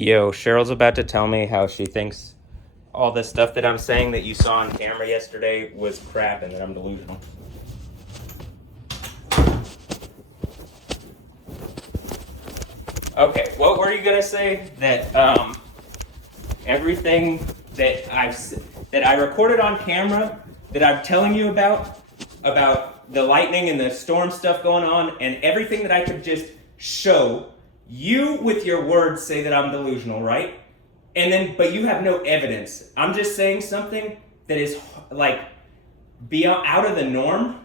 Yo, Cheryl's about to tell me how she thinks all the stuff that I'm saying that you saw on camera yesterday was crap and that I'm delusional. Okay, what were you gonna say? That everything that I recorded on camera that I'm telling you about the lightning and the storm stuff going on, and everything that I could just show you with your words say that I'm delusional, right? And then, but you have no evidence. I'm just saying something that is like beyond out of the norm,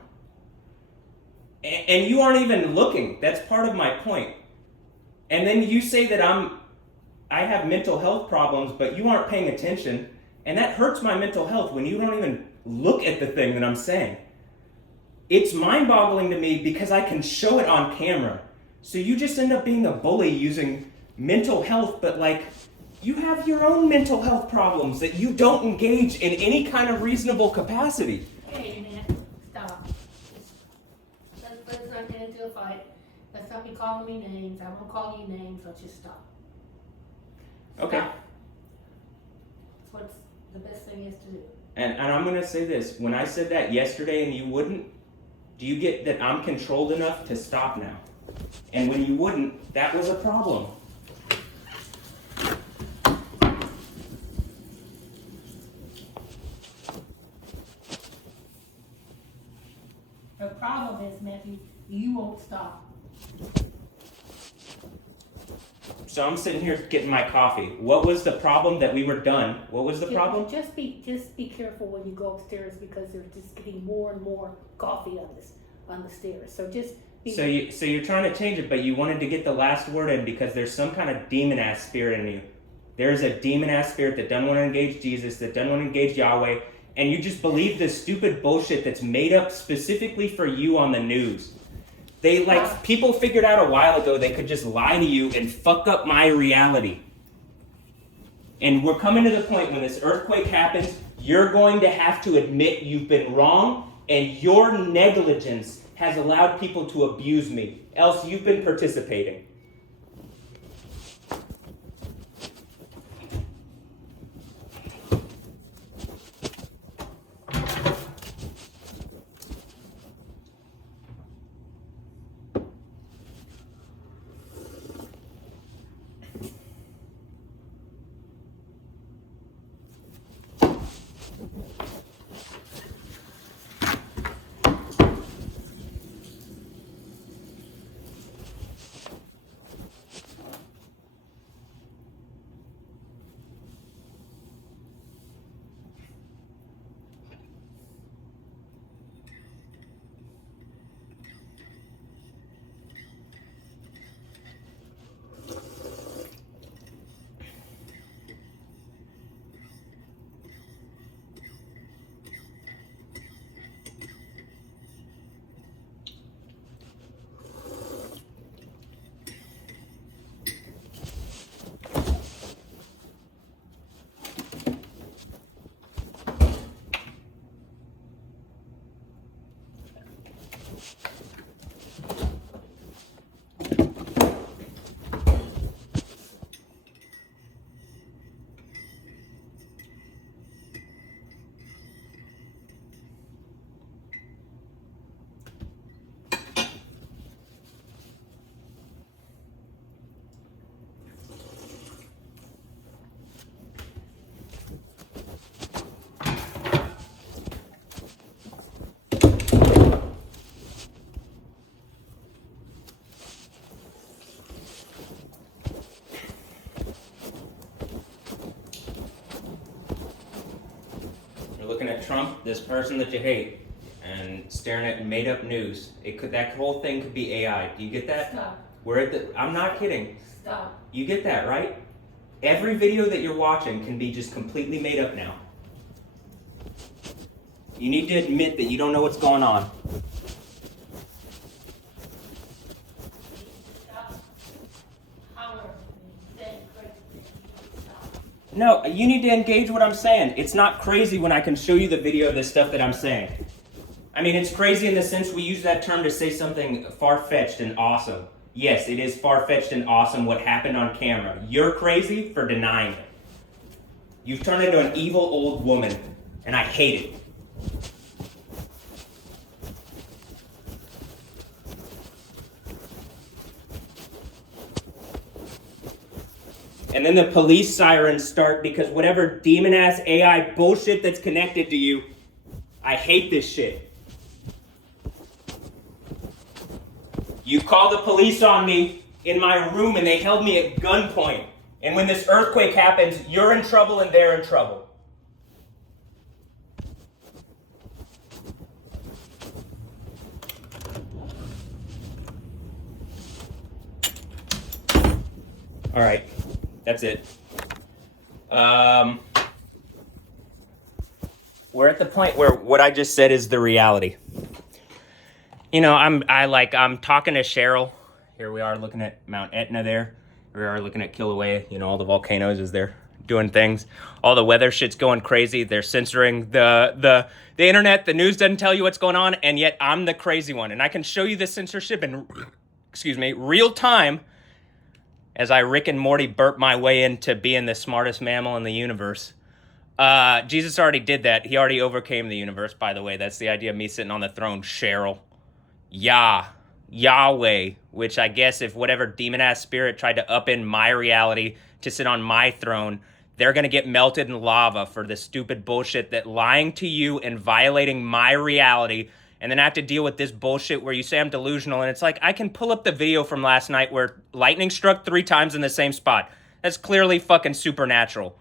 and you aren't even looking. That's part of my point. And then you say that I have mental health problems, but you aren't paying attention, and that hurts my mental health when you don't even look at the thing that I'm saying. It's mind-boggling to me because I can show it on camera. So you just end up being a bully using mental health, but like, you have your own mental health problems that you don't engage in any kind of reasonable capacity. Hey, man, stop. Let's not get into a fight. Let's not be calling me names. I won't call you names. Let's just stop. Okay. Stop. That's what the best thing is to do. And I'm going to say this. When I said that yesterday and you wouldn't, do you get that I'm controlled enough to stop now? And when you wouldn't, that was a problem. The problem is, Matthew, you won't stop. So I'm sitting here getting my coffee. What was the problem that we were done? What was the problem? Just be careful when you go upstairs because they're just getting more and more coffee on the stairs. So just be. So you're trying to change it, but you wanted to get the last word in because there's some kind of demon-ass spirit in you. There's a demon-ass spirit that doesn't want to engage Jesus, that doesn't want to engage Yahweh, and you just believe this stupid bullshit that's made up specifically for you on the news. People figured out a while ago they could just lie to you and fuck up my reality. And we're coming to the point when this earthquake happens, you're going to have to admit you've been wrong and your negligence has allowed people to abuse me. Else you've been participating. Looking at Trump, this person that you hate, and staring at made-up news. That whole thing could be AI. Do you get that? Stop. I'm not kidding. Stop. You get that, right? Every video that you're watching can be just completely made up now. You need to admit that you don't know what's going on. Stop. Howard. Stop. No, you need to engage what I'm saying. It's not crazy when I can show you the video of the stuff that I'm saying. I mean, it's crazy in the sense we use that term to say something far-fetched and awesome. Yes, it is far-fetched and awesome what happened on camera. You're crazy for denying it. You've turned into an evil old woman, and I hate it. And then the police sirens start because whatever demon-ass AI bullshit that's connected to you, I hate this shit. You called the police on me in my room and they held me at gunpoint. And when this earthquake happens, you're in trouble and they're in trouble. All right, that's it. We're at the point where what I just said is the reality. You know, I'm talking to Cheryl. Here we are looking at Mount Etna there. We are looking at Kilauea. You know, all the volcanoes as they're doing things. All the weather shit's going crazy. They're censoring the internet. The news doesn't tell you what's going on, and yet I'm the crazy one. And I can show you the censorship in, real time as I Rick and Morty burp my way into being the smartest mammal in the universe. Jesus already did that. He already overcame the universe, by the way. That's the idea of me sitting on the throne, Cheryl. Yahweh, which I guess if whatever demon-ass spirit tried to upend my reality to sit on my throne, they're going to get melted in lava for the stupid bullshit that lying to you and violating my reality, and then I have to deal with this bullshit where you say I'm delusional, and it's like, I can pull up the video from last night where lightning struck 3 times in the same spot. That's clearly fucking supernatural.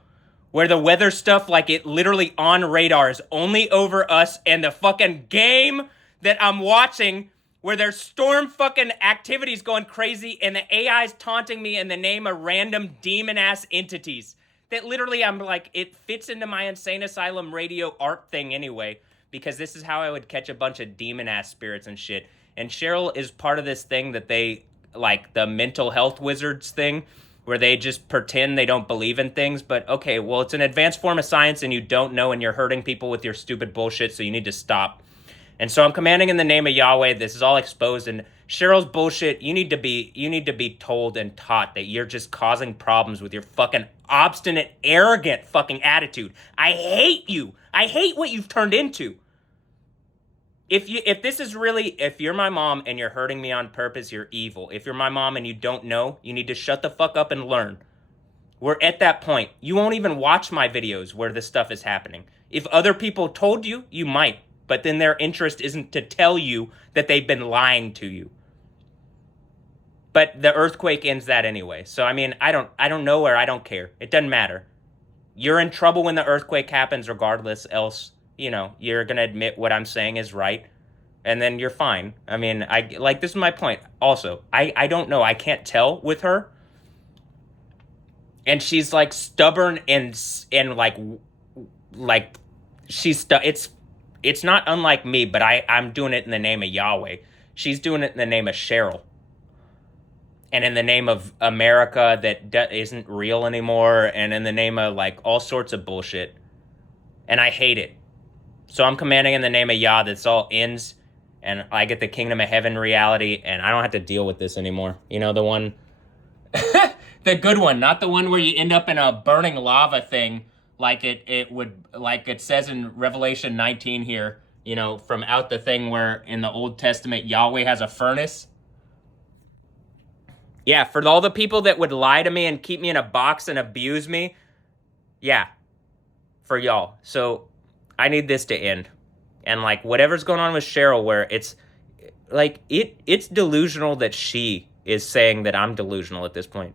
Where the weather stuff, like it literally on radar, is only over us and the fucking game that I'm watching where there's storm fucking activities going crazy and the AI's taunting me in the name of random demon-ass entities. That literally, I'm like, it fits into my insane asylum radio art thing anyway, because this is how I would catch a bunch of demon-ass spirits and shit. And Cheryl is part of this thing that they, like the mental health wizards thing, where they just pretend they don't believe in things. But okay, well, it's an advanced form of science and you don't know, and you're hurting people with your stupid bullshit, so you need to stop. And so I'm commanding in the name of Yahweh. This is all exposed. And Cheryl's bullshit, you need to be told and taught that you're just causing problems with your fucking obstinate, arrogant fucking attitude. I hate you. I hate what you've turned into. If this is really, if you're my mom and you're hurting me on purpose, you're evil. If you're my mom and you don't know, you need to shut the fuck up and learn. We're at that point. You won't even watch my videos where this stuff is happening. If other people told you, you might. But then their interest isn't to tell you that they've been lying to you. But the earthquake ends that anyway. So, I mean, I don't know, or I don't care. It doesn't matter. You're in trouble when the earthquake happens regardless, else, you know, you're going to admit what I'm saying is right. And then you're fine. I mean, this is my point. Also, I don't know. I can't tell with her. And she's like stubborn and like she's, it's not unlike me, but I'm doing it in the name of Yahweh. She's doing it in the name of Cheryl. And in the name of America that isn't real anymore. And in the name of like all sorts of bullshit. And I hate it. So I'm commanding in the name of Yah this all ends. And I get the kingdom of heaven reality. And I don't have to deal with this anymore. You know, the one, the good one, not the one where you end up in a burning lava thing. Like it says in Revelation 19 here, you know, from out the thing where in the Old Testament, Yahweh has a furnace. Yeah, for all the people that would lie to me and keep me in a box and abuse me. Yeah, for y'all. So I need this to end. And like whatever's going on with Cheryl, where it's like, it's delusional that she is saying that I'm delusional at this point.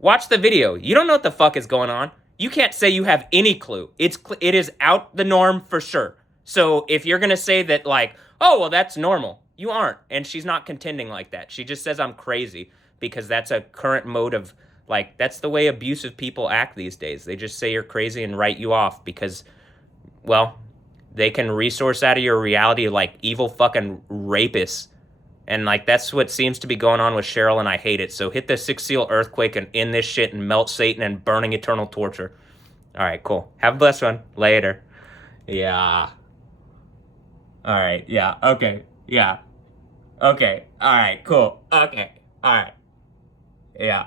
Watch the video. You don't know what the fuck is going on. You can't say you have any clue. It is out the norm for sure. So if you're going to say that like, oh, well, that's normal, you aren't. And she's not contending like that. She just says I'm crazy because that's a current mode of like, that's the way abusive people act these days. They just say you're crazy and write you off because, well, they can resource out of your reality like evil fucking rapists. And like, that's what seems to be going on with Cheryl, and I hate it. So hit the 6 seal earthquake and end this shit and melt Satan and burning eternal torture. All right, cool. Have a blessed one. Later. Yeah. All right. Yeah. Okay. Yeah. Okay. All right. Cool. Okay. Alright. Yeah.